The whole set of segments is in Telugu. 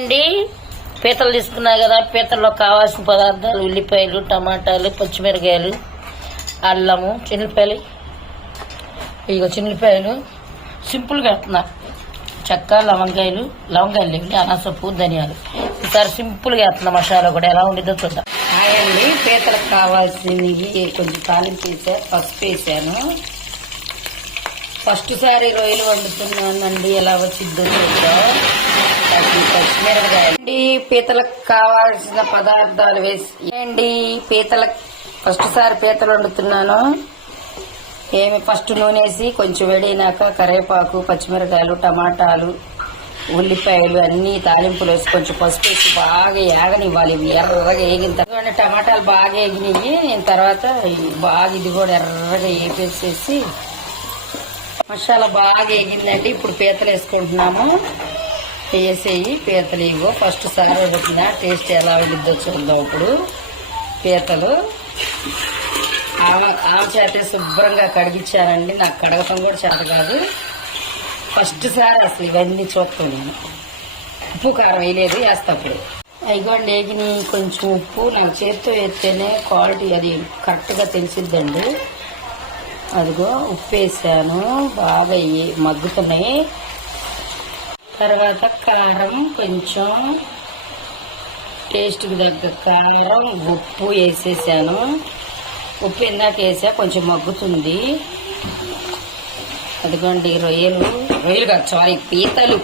అండి పీతలు తీసుకున్నా కదా, పీతల్లో కావాల్సిన పదార్థాలు ఉల్లిపాయలు, టమాటాలు, పచ్చిమిరకాయలు, అల్లము, చిన్నిపాయలు. ఇక చిన్నిపాయలు సింపుల్గా వేస్తున్నా. చెక్క, లవంగాయలు లేవండి, అనాసపు, ధనియాలు. ఈసారి సింపుల్గా వేస్తున్నా. మసాలా కూడా ఎలా ఉండిద్దో చూద్దాం. అండి పీతలకు కావాల్సినవి కొంచెం తాలింపు వేసా, పసుపు వేసాను. ఫస్ట్ సారి రొయ్యలు వండుతున్నానండి, ఎలా వచ్చిద్దో చూద్దాం. పచ్చిమిరపకాయలు, పీతలకు కావాల్సిన పదార్థాలు వేసి పీతలకు ఫస్ట్ సారి పీతలు వండుతున్నాను. ఫస్ట్ నూనె వేసి కొంచెం వేడినాక కరివేపాకు, పచ్చిమిరకాయలు, టమాటాలు, ఉల్లిపాయలు అన్ని తాలింపులు వేసి కొంచెం పసుపు వేసి బాగా ఏగనివ్వాలి. ఎర్రగా వేగిన తర్వాత టమాటాలు బాగా వేగినాయి. నేను తర్వాత బాగా ఇది కూడా ఎర్రగా వేపేసేసి మసాలా బాగా వేగిందంటే ఇప్పుడు పీతలు వేసుకుంటున్నాము. వేసేయి పీతలు ఇవ్వు. ఫస్ట్ సారి వండుతున్నా, టేస్ట్ ఎలా ఉండిద్దో చూద్దాం. ఇప్పుడు పీతలు ఆమె చేత శుభ్రంగా కడిగించానండి. నాకు కడగటం కూడా చేత కాదు. ఫస్ట్ సారి అసలు ఇవన్నీ చూస్తాను నేను. ఉప్పు కారం వేయలేదు, వేస్తా అప్పుడు. ఇగోండి వేగిని కొంచెం ఉప్పు నాకు చేతితో వేస్తేనే క్వాలిటీ అది కరెక్ట్గా తెలిసిద్దండి. అదిగో ఉప్పు వేసాను, బాగా మగ్గుతున్నాయి. తర్వాత కారం, కొంచెం టేస్ట్కి తగ్గ కారం, ఉప్పు వేసేసాను. ఉప్పు ఇందాక వేసా, కొంచెం మగ్గుతుంది. అదిగోండి రొయ్యలు కాదు, సారీ పీతలు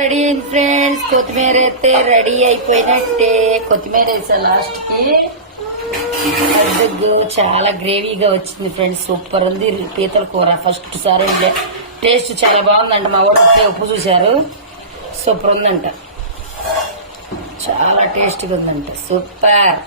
రెడీ అయింది ఫ్రెండ్స్. కొత్తిమీర అయితే రెడీ అయిపోయినట్టే. కొత్తిమీర వేసా లాస్ట్కి. అద్దెగ్గు చాలా గ్రేవీగా వచ్చింది ఫ్రెండ్స్, సూపర్ ఉంది పీతల కూర. ఫస్ట్ సారి టేస్ట్ చాలా బాగుందండి. మా వాడు ఉప్పు చూశారు, సూపర్ ఉందంట, చాలా టేస్ట్గా ఉందంట, సూపర్.